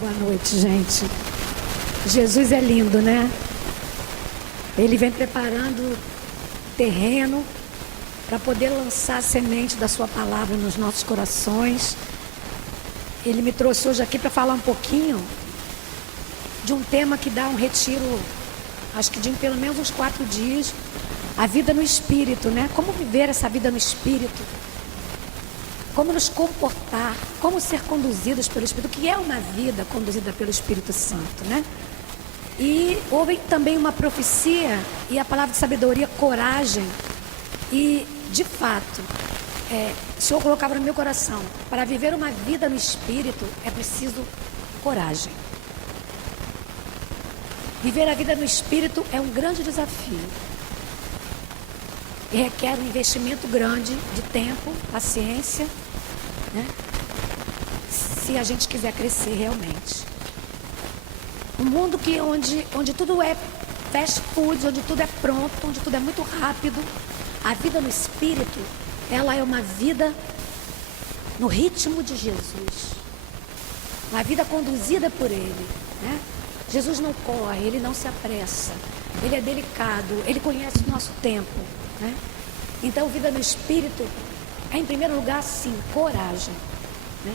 Boa noite, gente. Jesus é lindo, né? Ele vem preparando terreno para poder lançar a semente da sua palavra nos nossos corações. Ele me trouxe hoje aqui para falar um pouquinho de um tema que dá um retiro, acho que de pelo menos uns 4 dias, a vida no Espírito, né? Como viver essa vida no Espírito, como nos comportar, como ser conduzidos pelo Espírito, o que é uma vida conduzida pelo Espírito Santo, né? E houve também uma profecia e a palavra de sabedoria, coragem. E, de fato, o Senhor colocava no meu coração, para viver uma vida no Espírito é preciso coragem. Viver a vida no Espírito é um grande desafio. E requer um investimento grande de tempo, paciência, né? Se a gente quiser crescer realmente. Um mundo onde tudo é fast food, onde tudo é pronto, onde tudo é muito rápido. A vida no Espírito, ela é uma vida no ritmo de Jesus. Uma vida conduzida por Ele, né? Jesus não corre, Ele não se apressa. Ele é delicado, Ele conhece o nosso tempo, né? Então, vida no Espírito é, em primeiro lugar, sim, coragem, né?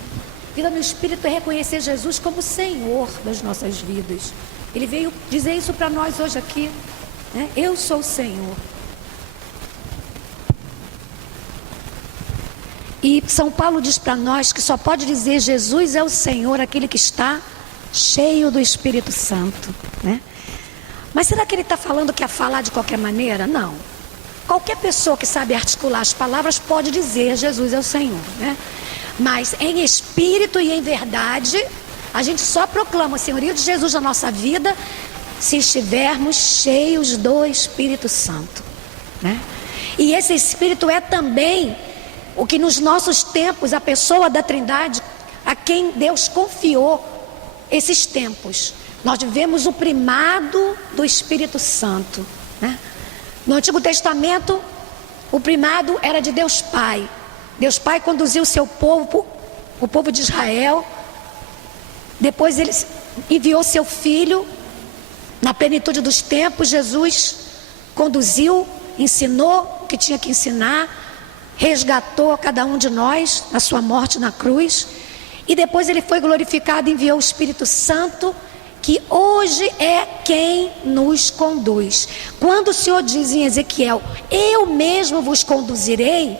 Vida no Espírito é reconhecer Jesus como Senhor das nossas vidas. Ele veio dizer isso para nós hoje aqui, né? Eu sou o Senhor. E São Paulo diz para nós que só pode dizer Jesus é o Senhor aquele que está cheio do Espírito Santo, né? Mas será que ele está falando que é falar de qualquer maneira? Não. Qualquer pessoa que sabe articular as palavras pode dizer Jesus é o Senhor, né? Mas em espírito e em verdade, a gente só proclama o senhorio de Jesus na nossa vida se estivermos cheios do Espírito Santo, né? E esse Espírito é também o que nos nossos tempos, a pessoa da Trindade, a quem Deus confiou esses tempos. Nós vivemos o primado do Espírito Santo, né? No Antigo Testamento, o primado era de Deus Pai. Deus Pai conduziu o seu povo, o povo de Israel. Depois ele enviou seu Filho. Na plenitude dos tempos, Jesus conduziu, ensinou o que tinha que ensinar, resgatou a cada um de nós na sua morte na cruz. E depois ele foi glorificado e enviou o Espírito Santo, que hoje é quem nos conduz. Quando o Senhor diz em Ezequiel, eu mesmo vos conduzirei,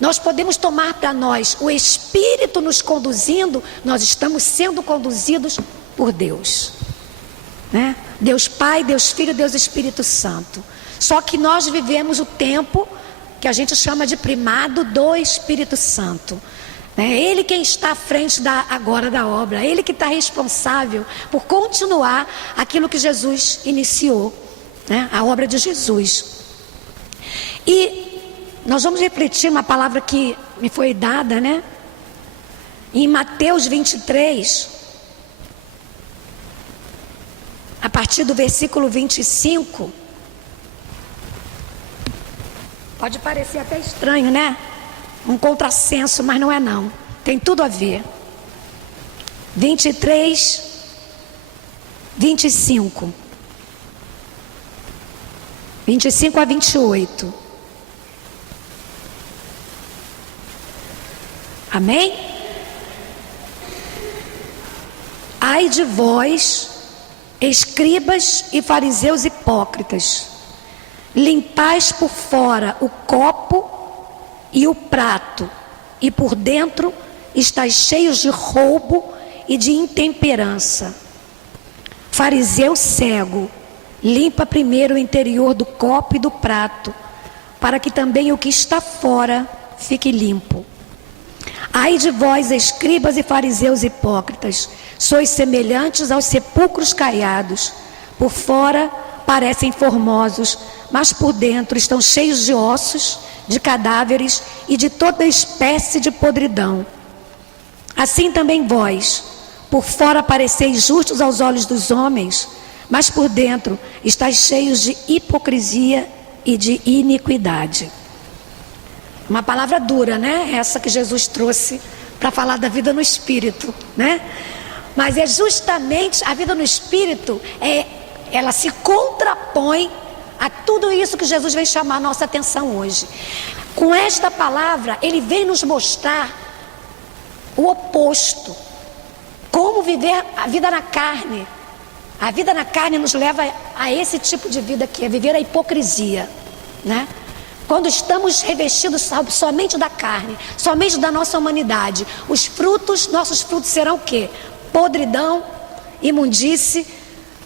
nós podemos tomar para nós o Espírito nos conduzindo, nós estamos sendo conduzidos por Deus, né? Deus Pai, Deus Filho, Deus Espírito Santo. Só que nós vivemos o tempo que a gente chama de primado do Espírito Santo. É Ele quem está à frente agora da obra, Ele que está responsável por continuar aquilo que Jesus iniciou, né? A obra de Jesus. E nós vamos refletir uma palavra que me foi dada, né? Em Mateus 23, a partir do versículo 25. Pode parecer até estranho, né? Um contrassenso, mas não é não. Tem tudo a ver. 23, 25. 25 a 28. Amém? Ai de vós, escribas e fariseus hipócritas, limpais por fora o copo e o prato, e por dentro estáis cheios de roubo e de intemperança. Fariseu cego, limpa primeiro o interior do copo e do prato, para que também o que está fora fique limpo. Ai de vós, escribas e fariseus hipócritas, sois semelhantes aos sepulcros caiados. Por fora parecem formosos, mas por dentro estão cheios de ossos, de cadáveres e de toda espécie de podridão. Assim também vós, por fora pareceis justos aos olhos dos homens, mas por dentro estáis cheios de hipocrisia e de iniquidade. Uma palavra dura, né? Essa que Jesus trouxe para falar da vida no Espírito, né? Mas é justamente a vida no Espírito, ela se contrapõe a tudo isso que Jesus vem chamar a nossa atenção hoje. Com esta palavra, ele vem nos mostrar o oposto. Como viver a vida na carne. A vida na carne nos leva a esse tipo de vida que é viver a hipocrisia, né? Quando estamos revestidos somente da carne, somente da nossa humanidade, nossos frutos serão o quê? Podridão, imundície.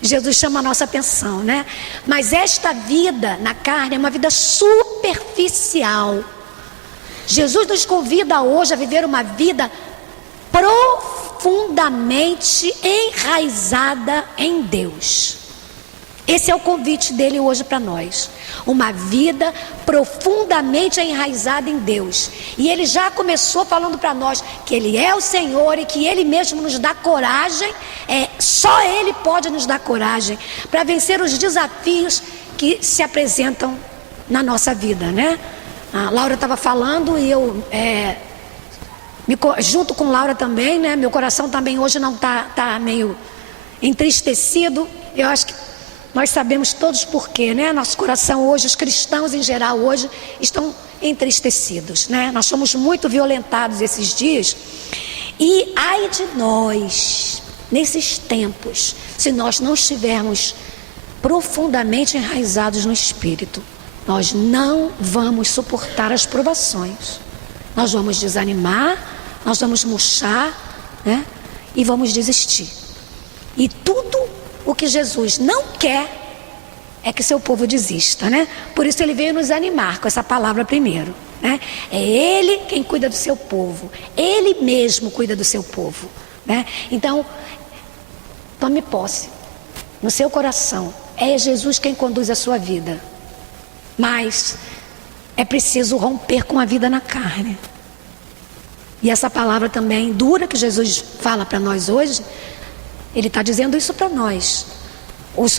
Jesus chama a nossa atenção, né? Mas esta vida na carne é uma vida superficial. Jesus nos convida hoje a viver uma vida profundamente enraizada em Deus. Esse é o convite dele hoje para nós. Uma vida profundamente enraizada em Deus. E ele já começou falando para nós que ele é o Senhor e que ele mesmo nos dá coragem. Só ele pode nos dar coragem para vencer os desafios que se apresentam na nossa vida, né? A Laura estava falando e eu junto com Laura também, né? Meu coração também hoje não tá meio entristecido. Eu acho que nós sabemos todos porquê, né? Nosso coração hoje, os cristãos em geral hoje, estão entristecidos, né? Nós somos muito violentados esses dias. E ai de nós, nesses tempos, se nós não estivermos profundamente enraizados no Espírito, nós não vamos suportar as provações. Nós vamos desanimar, nós vamos murchar, né? E vamos desistir. E tudo o que Jesus não quer é que seu povo desista, né? Por isso ele veio nos animar com essa palavra primeiro, né? É ele quem cuida do seu povo. Ele mesmo cuida do seu povo, né? Então, tome posse no seu coração. É Jesus quem conduz a sua vida. Mas é preciso romper com a vida na carne. E essa palavra também dura que Jesus fala para nós hoje, ele está dizendo isso para nós.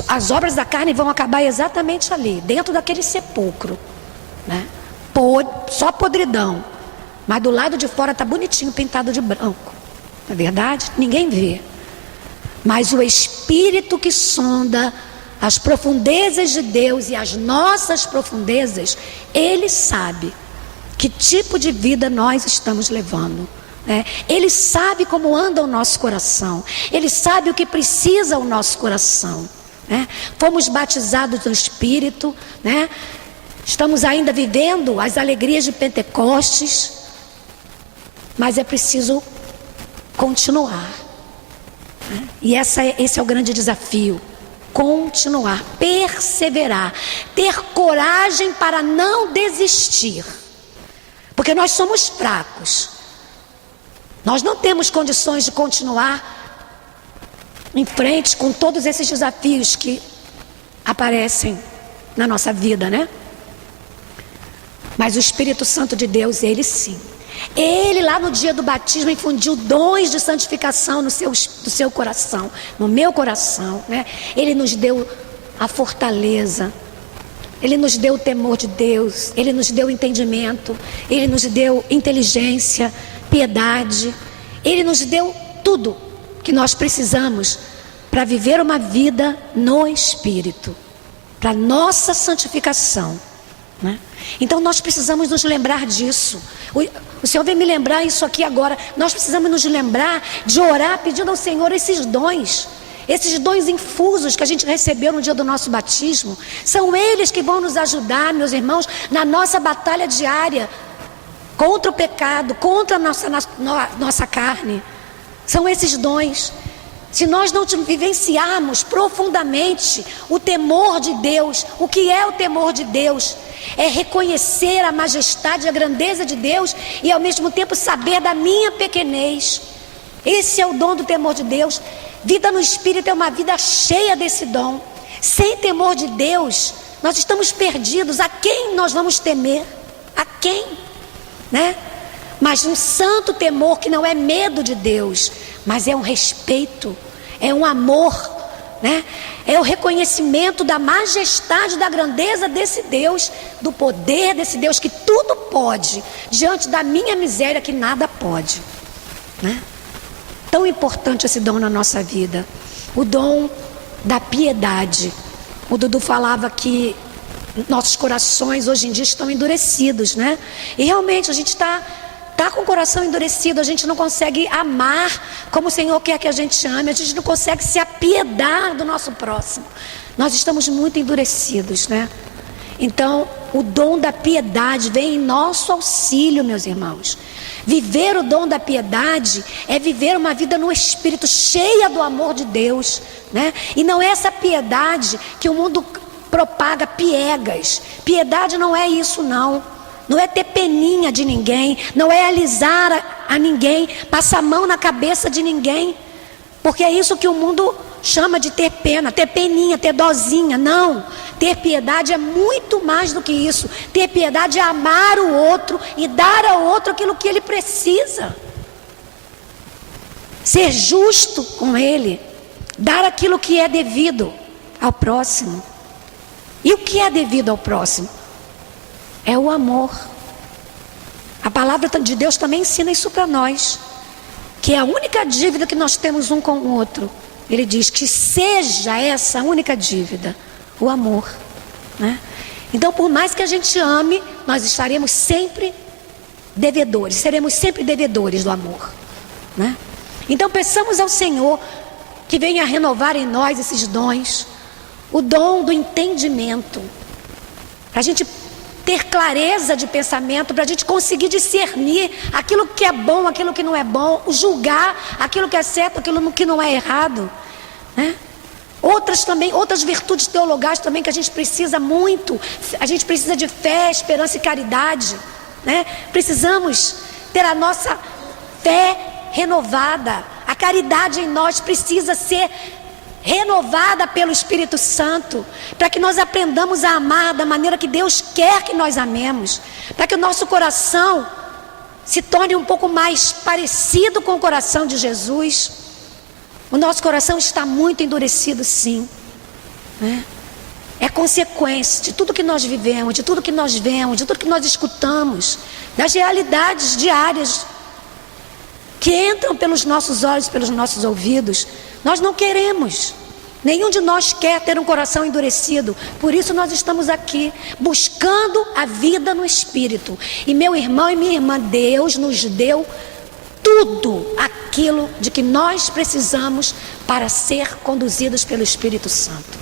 As obras da carne vão acabar exatamente ali, dentro daquele sepulcro, né? Só podridão. Mas do lado de fora está bonitinho, pintado de branco. Não é verdade? Ninguém vê. Mas o Espírito que sonda as profundezas de Deus e as nossas profundezas, ele sabe que tipo de vida nós estamos levando, né? Ele sabe como anda o nosso coração. Ele sabe o que precisa o nosso coração, né? Fomos batizados no Espírito, né? Estamos ainda vivendo as alegrias de Pentecostes, mas é preciso continuar, né? E esse é o grande desafio. Continuar, perseverar, ter coragem para não desistir, porque nós somos fracos, nós não temos condições de continuar em frente com todos esses desafios que aparecem na nossa vida, né? Mas o Espírito Santo de Deus, ele sim, ele lá no dia do batismo infundiu dons de santificação no seu coração, no meu coração, né? Ele nos deu a fortaleza, ele nos deu o temor de Deus, ele nos deu entendimento, ele nos deu inteligência, piedade, ele nos deu tudo que nós precisamos para viver uma vida no Espírito, para nossa santificação, né? Então nós precisamos nos lembrar disso. O Senhor vem me lembrar isso aqui agora. Nós precisamos nos lembrar de orar pedindo ao Senhor esses dons infusos que a gente recebeu no dia do nosso batismo. São eles que vão nos ajudar, meus irmãos, na nossa batalha diária contra o pecado, contra a nossa carne. São esses dons. Se nós não vivenciarmos profundamente o temor de Deus, o que é o temor de Deus? É reconhecer a majestade e a grandeza de Deus e ao mesmo tempo saber da minha pequenez. Esse é o dom do temor de Deus. Vida no Espírito é uma vida cheia desse dom. Sem temor de Deus, nós estamos perdidos. A quem nós vamos temer? A quem? Né? Mas um santo temor que não é medo de Deus, mas é um respeito, é um amor, né? É o reconhecimento da majestade, da grandeza desse Deus, do poder desse Deus que tudo pode, diante da minha miséria que nada pode, né? tão importante esse dom na nossa vida, o dom da piedade. O Dudu falava que nossos corações hoje em dia estão endurecidos, né? E realmente a gente está com o coração endurecido, a gente não consegue amar como o Senhor quer que a gente ame, a gente não consegue se apiedar do nosso próximo. Nós estamos muito endurecidos, né? Então, o dom da piedade vem em nosso auxílio, meus irmãos. Viver o dom da piedade é viver uma vida no Espírito, cheia do amor de Deus, né? E não é essa piedade que o mundo propaga, piegas. Piedade não é isso, não. Não é ter peninha de ninguém, não é alisar a ninguém, passar a mão na cabeça de ninguém, porque é isso que o mundo chama de ter pena, ter peninha, ter dozinha. Não, ter piedade é muito mais do que isso. Ter piedade é amar o outro e dar ao outro aquilo que ele precisa, ser justo com ele, dar aquilo que é devido ao próximo. E o que é devido ao próximo? É o amor. A palavra de Deus também ensina isso para nós, que é a única dívida que nós temos um com o outro. Ele diz que seja essa a única dívida, o amor, né? Então, por mais que a gente ame, nós estaremos sempre devedores, seremos sempre devedores do amor, né? Então, peçamos ao Senhor que venha renovar em nós esses dons, o dom do entendimento, para a gente ter clareza de pensamento, para a gente conseguir discernir aquilo que é bom, aquilo que não é bom, julgar aquilo que é certo, aquilo que não é errado, né? Outras virtudes teologais também que a gente precisa muito. A gente precisa de fé, esperança e caridade, né? Precisamos ter a nossa fé renovada. A caridade em nós precisa ser renovada pelo Espírito Santo, para que nós aprendamos a amar da maneira que Deus quer que nós amemos, para que o nosso coração se torne um pouco mais parecido com o coração de Jesus. O nosso coração está muito endurecido, sim, né? É consequência de tudo que nós vivemos, de tudo que nós vemos, de tudo que nós escutamos, das realidades diárias que entram pelos nossos olhos, pelos nossos ouvidos. Nós não queremos, nenhum de nós quer ter um coração endurecido. Por isso nós estamos aqui, buscando a vida no Espírito. E meu irmão e minha irmã, Deus nos deu tudo aquilo de que nós precisamos para ser conduzidos pelo Espírito Santo.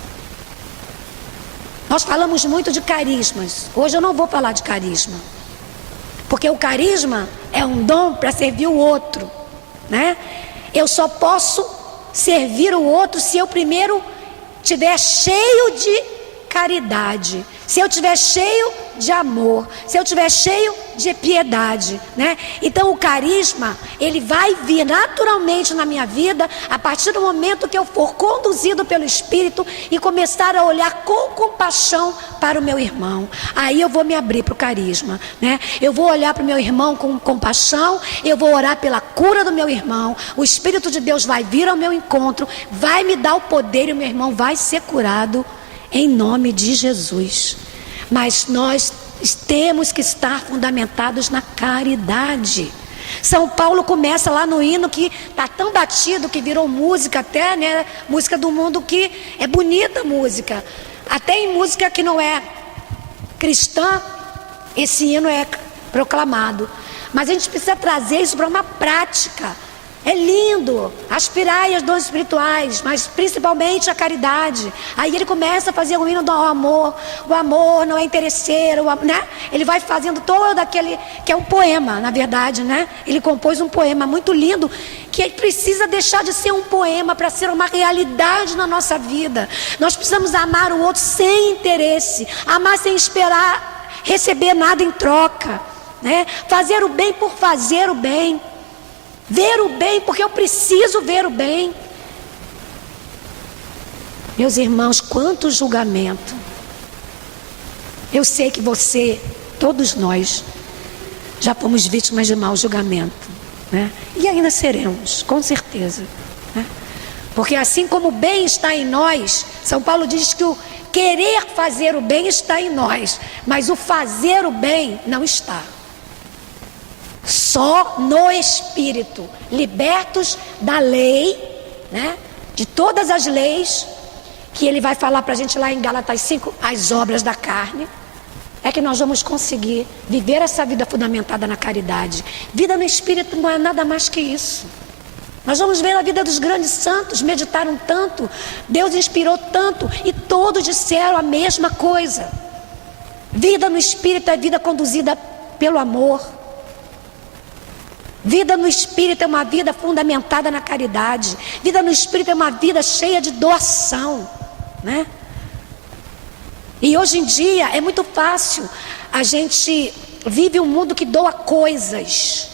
Nós falamos muito de carismas. Hoje eu não vou falar de carisma, porque o carisma é um dom para servir o outro, né? Eu só posso servir o outro se eu primeiro estiver cheio de caridade, se eu estiver cheio de amor, se eu estiver cheio de piedade, né? Então o carisma, ele vai vir naturalmente na minha vida a partir do momento que eu for conduzido pelo Espírito e começar a olhar com compaixão para o meu irmão. Aí eu vou me abrir para o carisma, né? Eu vou olhar para o meu irmão com compaixão, eu vou orar pela cura do meu irmão, o Espírito de Deus vai vir ao meu encontro, vai me dar o poder e o meu irmão vai ser curado em nome de Jesus. Mas nós temos que estar fundamentados na caridade. São Paulo começa lá no hino que está tão batido que virou música até, né? Música do mundo, que é bonita a música. Até em música que não é cristã, esse hino é proclamado. Mas a gente precisa trazer isso para uma prática. É lindo aspirar às dons espirituais, mas principalmente a caridade. Aí ele começa a fazer o hino do amor. O amor não é interesseiro, né? Ele vai fazendo todo aquele, que é um poema, na verdade, né? Ele compôs um poema muito lindo, que precisa deixar de ser um poema para ser uma realidade na nossa vida. Nós precisamos amar o outro sem interesse, amar sem esperar receber nada em troca, né? Fazer o bem por fazer o bem. Ver o bem, porque eu preciso ver o bem. Meus irmãos, quanto julgamento. Eu sei que você, todos nós, já fomos vítimas de mau julgamento, né? E ainda seremos, com certeza, né? Porque assim como o bem está em nós, São Paulo diz que o querer fazer o bem está em nós, mas o fazer o bem não está. Só no Espírito, libertos da lei, né? De todas as leis, que ele vai falar para a gente lá em Gálatas 5, as obras da carne, é que nós vamos conseguir viver essa vida fundamentada na caridade. Vida no Espírito não é nada mais que isso. Nós vamos ver a vida dos grandes santos, meditaram tanto, Deus inspirou tanto, e todos disseram a mesma coisa. Vida no Espírito é vida conduzida pelo amor. Vida no Espírito é uma vida fundamentada na caridade. Vida no Espírito é uma vida cheia de doação, né? E hoje em dia é muito fácil. A gente vive um mundo que doa coisas,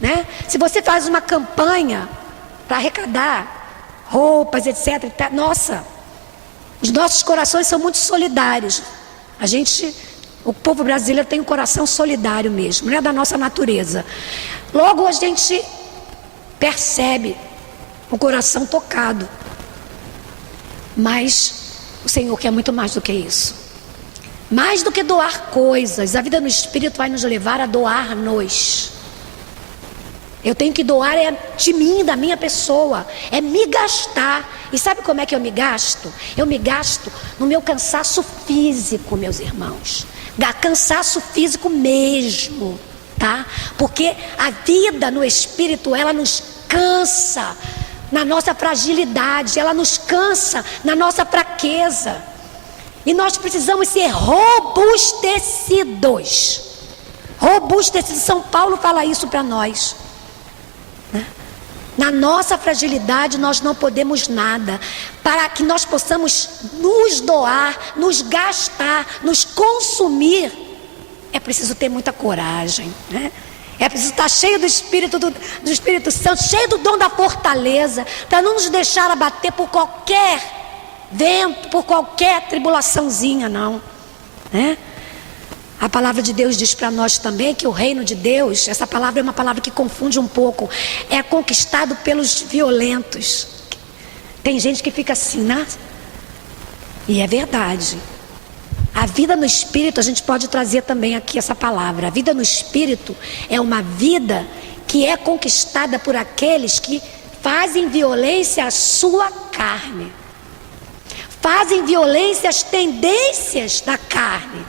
né? Se você faz uma campanha para arrecadar roupas, etc. Nossa, os nossos corações são muito solidários. O povo brasileiro tem um coração solidário mesmo, não é da nossa natureza. Logo a gente percebe o coração tocado. Mas o Senhor quer muito mais do que isso. Mais do que doar coisas, a vida no Espírito vai nos levar a doar-nos. Eu tenho que doar de mim, da minha pessoa, é me gastar. E sabe como é que eu me gasto? Eu me gasto no meu cansaço físico, meus irmãos. Cansaço físico mesmo, tá? Porque a vida no Espírito, ela nos cansa na nossa fragilidade, ela nos cansa na nossa fraqueza. E nós precisamos ser robustecidos. Robustecidos, São Paulo fala isso para nós. Na nossa fragilidade nós não podemos nada. Para que nós possamos nos doar, nos gastar, nos consumir, é preciso ter muita coragem, né? É preciso estar cheio do Espírito, do Espírito Santo, cheio do dom da fortaleza, para não nos deixar abater por qualquer vento, por qualquer tribulaçãozinha, não, né? A palavra de Deus diz para nós também que o reino de Deus, essa palavra é uma palavra que confunde um pouco, é conquistado pelos violentos. Tem gente que fica assim, né? E é verdade. A vida no Espírito, a gente pode trazer também aqui essa palavra. A vida no Espírito é uma vida que é conquistada por aqueles que fazem violência à sua carne. Fazem violência às tendências da carne.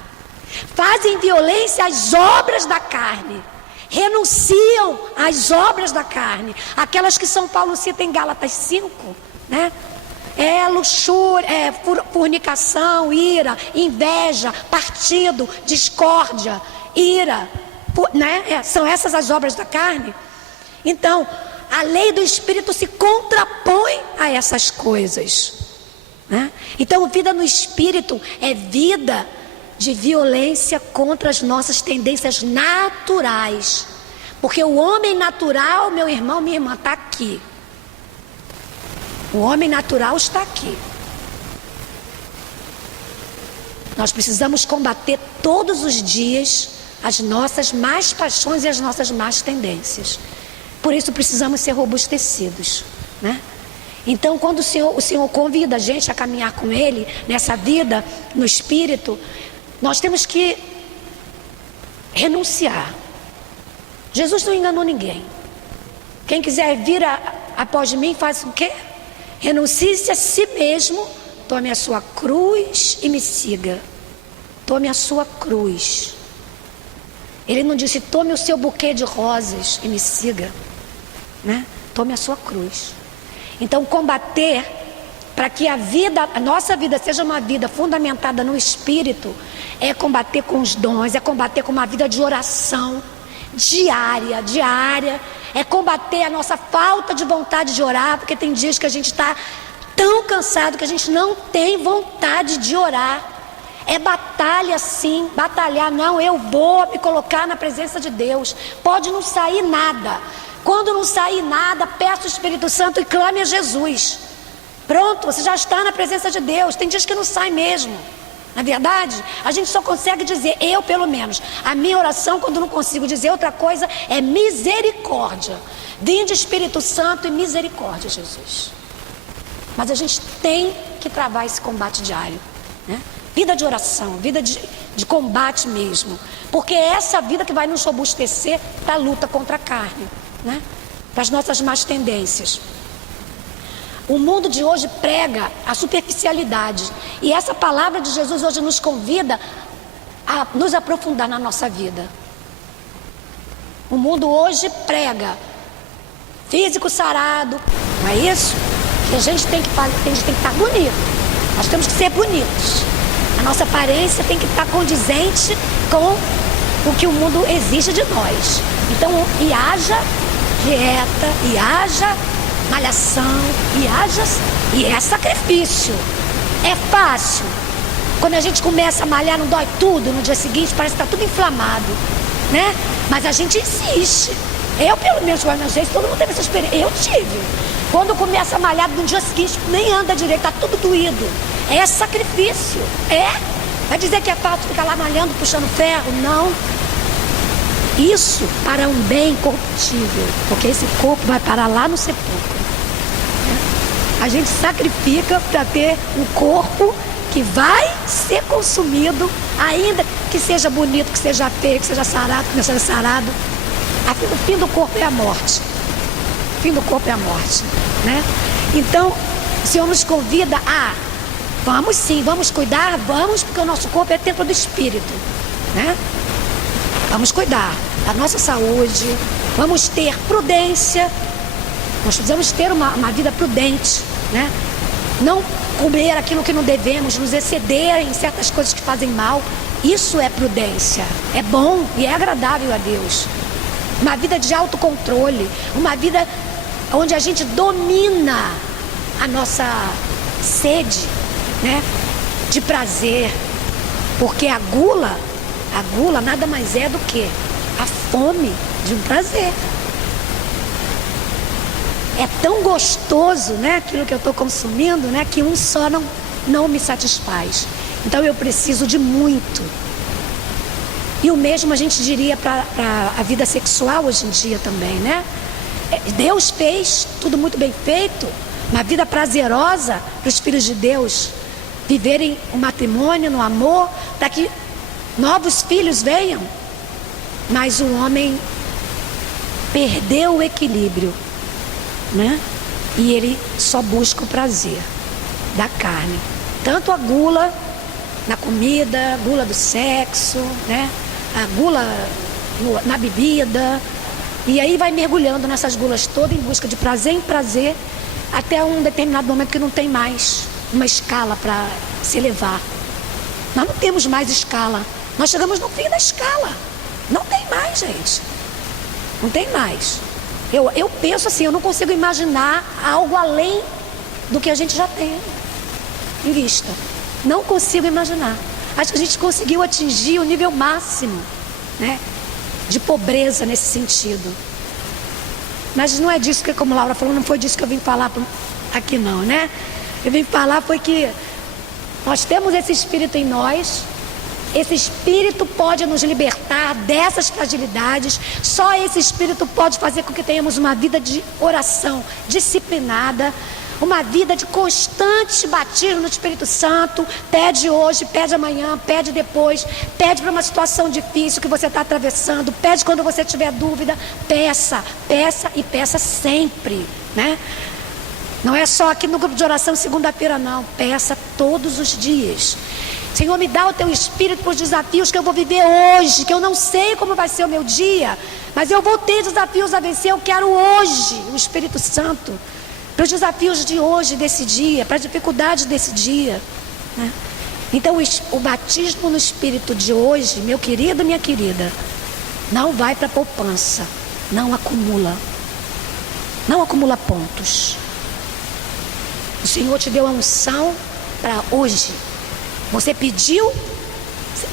Fazem violência às obras da carne, renunciam às obras da carne, aquelas que São Paulo cita em Gálatas 5, né? Luxúria, fornicação, ira, inveja, partido, discórdia, ira, né? São essas as obras da carne. Então, a lei do Espírito se contrapõe a essas coisas, né? Então, vida no Espírito é vida de violência contra as nossas tendências naturais. Porque o homem natural, meu irmão, minha irmã, está aqui. O homem natural está aqui. Nós precisamos combater todos os dias as nossas más paixões e as nossas más tendências. Por isso precisamos ser robustecidos, né? Então, quando o Senhor convida a gente a caminhar com Ele nessa vida no Espírito, nós temos que renunciar. Jesus não enganou ninguém. Quem quiser vir após mim, faz o quê? Renuncie-se a si mesmo, tome a sua cruz e me siga. Tome a sua cruz. Ele não disse, tome o seu buquê de rosas e me siga, né? Tome a sua cruz. Então, combater para que a nossa vida seja uma vida fundamentada no Espírito, é combater com os dons, é combater com uma vida de oração diária, é combater a nossa falta de vontade de orar, porque tem dias que a gente está tão cansado que a gente não tem vontade de orar. É batalha sim, batalhar, não, eu vou me colocar na presença de Deus. Pode não sair nada. Quando não sair nada, peça o Espírito Santo e clame a Jesus. Pronto, você já está na presença de Deus. Tem dias que não sai mesmo. Na verdade, a gente só consegue dizer, eu pelo menos, a minha oração quando não consigo dizer outra coisa é misericórdia. Vinde Espírito Santo e misericórdia, Jesus. Mas a gente tem que travar esse combate diário, né? Vida de oração, vida de de combate mesmo. Porque é essa vida que vai nos robustecer para a luta contra a carne, né? Para as nossas más tendências. O mundo de hoje prega a superficialidade. E essa palavra de Jesus hoje nos convida a nos aprofundar na nossa vida. O mundo hoje prega físico sarado, não é isso? Que a gente tem que estar bonito. Nós temos que ser bonitos. A nossa aparência tem que estar condizente com o que o mundo exige de nós. Então, e haja dieta, e haja malhação, e é sacrifício. É fácil. Quando a gente começa a malhar, não dói tudo. No dia seguinte parece que está tudo inflamado, né? Mas a gente insiste. Eu, pelo menos, não sei se todo mundo teve essa experiência. Eu tive. Quando começa a malhar, no dia seguinte nem anda direito, está tudo doído. É sacrifício. Vai dizer que é fácil ficar lá malhando, puxando ferro? Não. Isso para um bem corruptível, porque esse corpo vai parar lá no sepulcro. A gente sacrifica para ter um corpo que vai ser consumido, ainda que seja bonito, que seja feio, que seja sarado, que não seja sarado. O fim do corpo é a morte. O fim do corpo é a morte, né? Então, o Senhor nos convida a vamos sim, vamos cuidar, vamos, porque o nosso corpo é templo do Espírito, né? Vamos cuidar da nossa saúde, vamos ter prudência, nós precisamos ter uma vida prudente, né? Não comer aquilo que não devemos, nos exceder em certas coisas que fazem mal. Isso é prudência, é bom e é agradável a Deus. Uma vida de autocontrole, uma vida onde a gente domina a nossa sede, né, de prazer, porque a gula nada mais é do que a fome de um prazer. É tão gostoso, né, aquilo que eu estou consumindo, né, que um só não me satisfaz. Então eu preciso de muito. E o mesmo a gente diria para a vida sexual hoje em dia também, né? Deus fez tudo muito bem feito, uma vida prazerosa para os filhos de Deus viverem o matrimônio no amor, para que novos filhos venham. Mas o homem perdeu o equilíbrio, né? E ele só busca o prazer da carne. Tanto a gula na comida, a gula do sexo, né? A gula na bebida. E aí vai mergulhando nessas gulas todas em busca de prazer em prazer, até um determinado momento que não tem mais uma escala para se elevar. Nós não temos mais escala. Nós chegamos no fim da escala. Não tem mais, gente. Não tem mais. Eu penso assim, eu não consigo imaginar algo além do que a gente já tem em vista. Não consigo imaginar. Acho que a gente conseguiu atingir o nível máximo, né, de pobreza nesse sentido. Mas não é disso que, como Laura falou, não foi disso que eu vim falar aqui não, né? Eu vim falar foi que nós temos esse espírito em nós. Esse espírito pode nos libertar dessas fragilidades. Só esse espírito pode fazer com que tenhamos uma vida de oração disciplinada, uma vida de constante batismo no Espírito Santo. Pede hoje, pede amanhã, pede depois, pede para uma situação difícil que você está atravessando, pede quando você tiver dúvida, peça, peça e peça sempre, né? Não é só aqui no grupo de oração segunda-feira não, peça todos os dias. Senhor, me dá o teu espírito para os desafios que eu vou viver hoje, que eu não sei como vai ser o meu dia, mas eu vou ter desafios a vencer. Eu quero hoje o Espírito Santo para os desafios de hoje, desse dia, para as dificuldades desse dia, né? Então o batismo no Espírito de hoje, meu querido, minha querida, não vai para a poupança, não acumula pontos. O Senhor te deu a unção para hoje. Você pediu,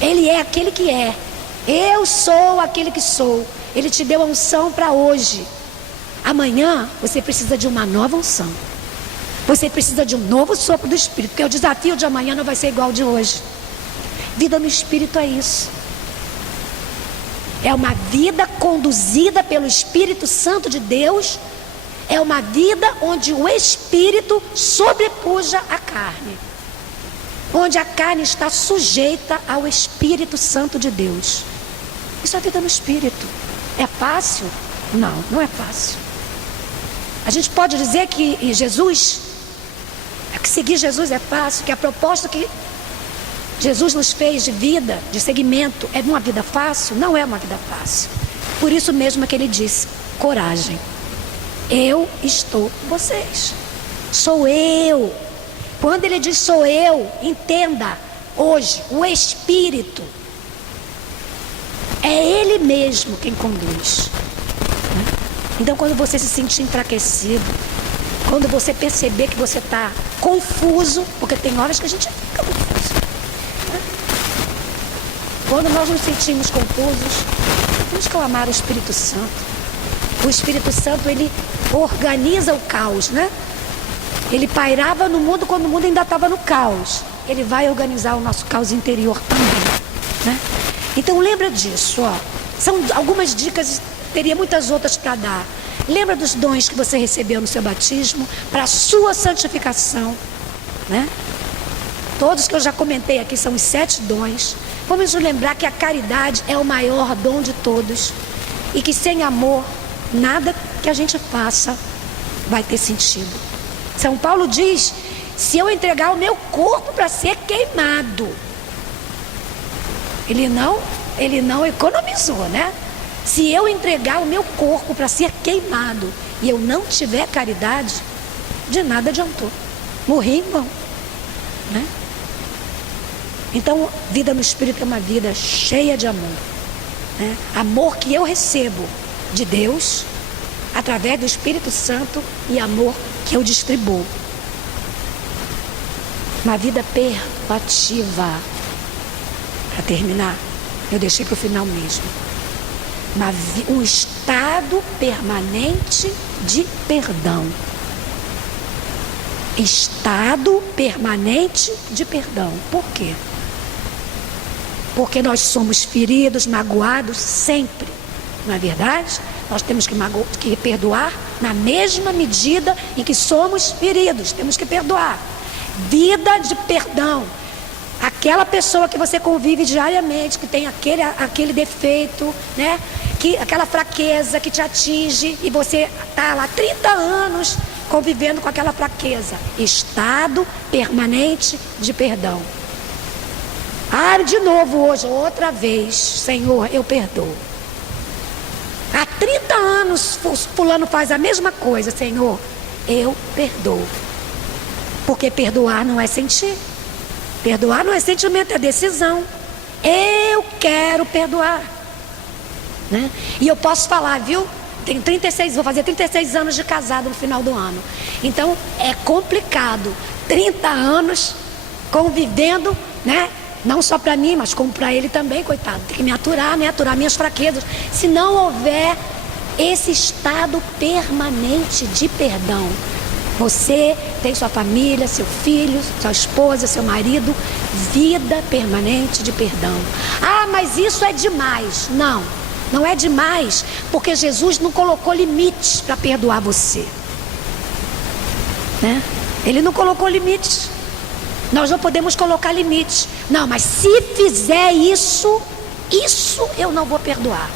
Ele é aquele que é. Eu sou aquele que sou. Ele te deu a unção para hoje. Amanhã você precisa de uma nova unção. Você precisa de um novo sopro do Espírito, porque o desafio de amanhã não vai ser igual ao de hoje. Vida no Espírito é isso. É uma vida conduzida pelo Espírito Santo de Deus. É uma vida onde o Espírito sobrepuja a carne. onde a carne está sujeita ao Espírito Santo de Deus. Isso é a vida no Espírito. É fácil? Não, não é fácil. A gente pode dizer que Jesus, que seguir Jesus é fácil, que a proposta que Jesus nos fez de vida, de seguimento, é uma vida fácil? Não é uma vida fácil. Por isso mesmo é que ele disse: coragem, eu estou com vocês. Sou eu. Quando ele diz sou eu, entenda, hoje, o Espírito é ele mesmo quem conduz. Então, quando você se sentir enfraquecido, quando você perceber que você está confuso, porque tem horas que a gente fica confuso, né? Quando nós nos sentimos confusos, vamos clamar ao Espírito Santo. O Espírito Santo, ele organiza o caos, né? Ele pairava no mundo quando o mundo ainda estava no caos. Ele vai organizar o nosso caos interior também, né? Então lembra disso, ó. São algumas dicas, teria muitas outras para dar. Lembra dos dons que você recebeu no seu batismo para a sua santificação, né? Todos que eu já comentei aqui são os 7 dons. Vamos nos lembrar que a caridade é o maior dom de todos e que sem amor nada que a gente faça vai ter sentido. São Paulo diz: se eu entregar o meu corpo para ser queimado, ele não economizou, né? Se eu entregar o meu corpo para ser queimado e eu não tiver caridade, de nada adiantou. Morri em vão, né? Então, vida no Espírito é uma vida cheia de amor, né? Amor que eu recebo de Deus através do Espírito Santo e amor que eu distribuo. Uma vida perdoativa. Para terminar, eu deixei para o final mesmo. Um estado permanente de perdão. Estado permanente de perdão. Por quê? Porque nós somos feridos, magoados sempre. Não é verdade? Nós temos que perdoar na mesma medida em que somos feridos. Temos que perdoar. Vida de perdão. Aquela pessoa que você convive diariamente, que tem aquele defeito, né? Aquela fraqueza que te atinge e você está lá 30 anos convivendo com aquela fraqueza. Estado permanente de perdão. De novo hoje, outra vez, Senhor, eu perdoo. Há 30 anos fulano faz a mesma coisa, Senhor, eu perdoo. Porque perdoar não é sentir. Perdoar não é sentimento, é decisão. Eu quero perdoar, né? E eu posso falar, viu? Tenho 36, vou fazer 36 anos de casado no final do ano. Então é complicado. 30 anos convivendo, né? Não só para mim, mas como para ele também, coitado. Tem que me aturar minhas fraquezas. Se não houver esse estado permanente de perdão, você tem sua família, seu filho, sua esposa, seu marido, vida permanente de perdão. Mas isso é demais. Não, não é demais, porque Jesus não colocou limites para perdoar você, né? Ele não colocou limites. Nós não podemos colocar limites. Não, mas se fizer isso eu não vou perdoar.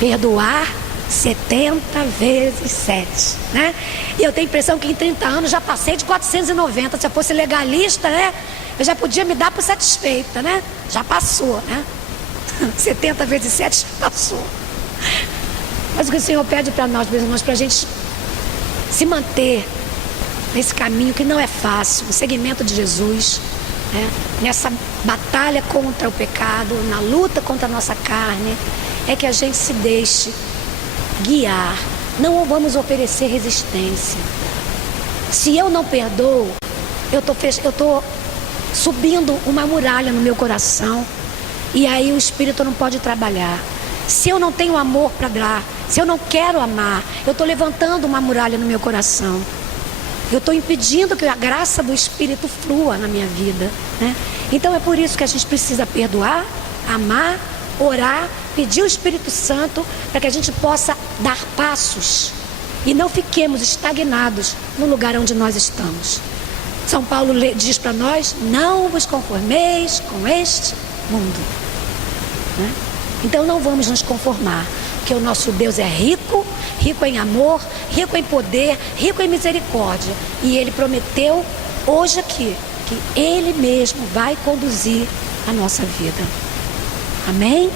Perdoar 70 vezes 7, né? E eu tenho a impressão que em 30 anos já passei de 490. Se eu fosse legalista, né? Eu já podia me dar por satisfeita, né? Já passou, né? 70 vezes 7 já passou. Mas o que o Senhor pede para nós, meus irmãos, para a gente se manter nesse caminho que não é fácil, o seguimento de Jesus, né? Nessa batalha contra o pecado, na luta contra a nossa carne, é que a gente se deixe guiar. Não vamos oferecer resistência. Se eu não perdoo, eu estou subindo uma muralha no meu coração, e aí o Espírito não pode trabalhar. Se eu não tenho amor para dar, se eu não quero amar, eu estou levantando uma muralha no meu coração. Eu estou impedindo que a graça do Espírito flua na minha vida, né? Então é por isso que a gente precisa perdoar, amar, orar, pedir o Espírito Santo para que a gente possa dar passos e não fiquemos estagnados no lugar onde nós estamos. São Paulo diz para nós: não vos conformeis com este mundo, né? Então não vamos nos conformar, porque o nosso Deus é rico, rico em amor, rico em poder, rico em misericórdia. E Ele prometeu hoje aqui que Ele mesmo vai conduzir a nossa vida. Amém?